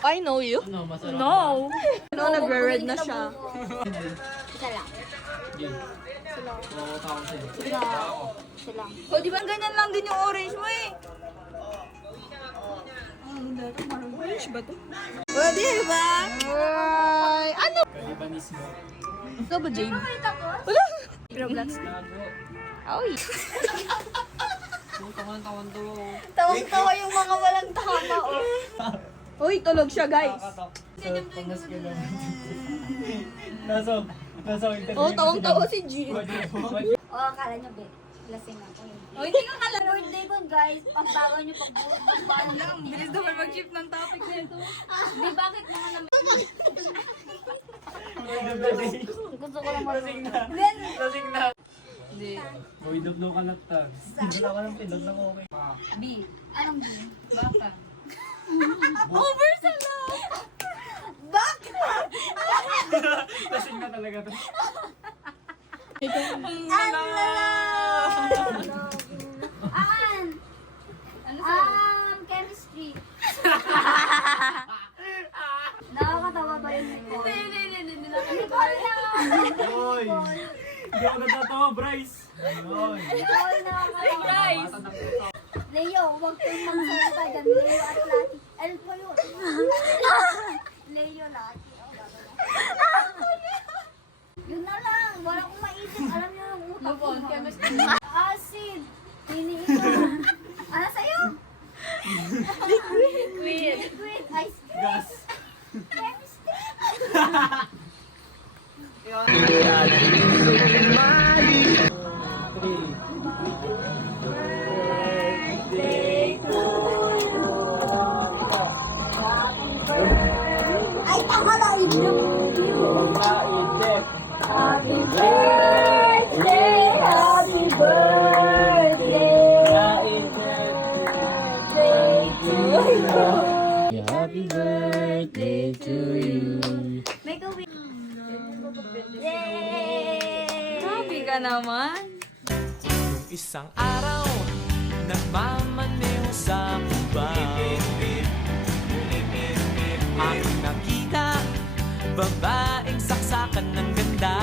I know you. Ano, masarap ba? No. No, nagre-red na siya. Isa lang. Oo, tao siya. Isa lang. O, di ba ganyan lang din yung orange mo eh? Orange ba to? O, di ba? Ay, ano? Kalibanis mo. Ito ba, Jane? Wala. Roblox. Gago. Ay. Tawan-tawan to. Tawang-tawa yung mga walang tama, oh. Uy, tulog siya, guys. So, pamas ka lang. Nasa interview. Oh, tawang-tawa si Jean. Oh, akala nyo, be. Lasing ako. O, hindi ka kala. Lord Dagon, guys. Pagbawa nyo, pagbawa nyo. Bilis naman mag-shift ng topic na ito. Di, bakit mga naman? Gusto ko lang Lasing na. Ben, Lasing na. Hindi. Boy, dublo ka na tags. Wala ka ng pinag na okay. B. Anong B? Baka. Over sa love! Bakit? Lasing na talaga to. Chemistry. Nakakatawa ba yun, Nicole? Hindi ko alam. Hoy! Hindi ako natatawa, Bryce. Ayun. Nicole, nakakatawa. Guys! Leo, huwag kayong magsalita dyan. Leo at Lati. L po yun. Leo, Lati. Yun na lang. Wala akong maisip. Alam niyo yung utak ko. Chemistry. Acid. Hiniinom. Ano sa'yo? Liquid. Liquid. Ice cream. Gas. Chemistry. Ay, tama na. Happy birthday. Happy birthday. Happy birthday to you. Make a wish. Yay! Happy ka naman. Isang araw, nagmamaneho sa kuba. Ang nakita, babaeng saksakan ng ganda.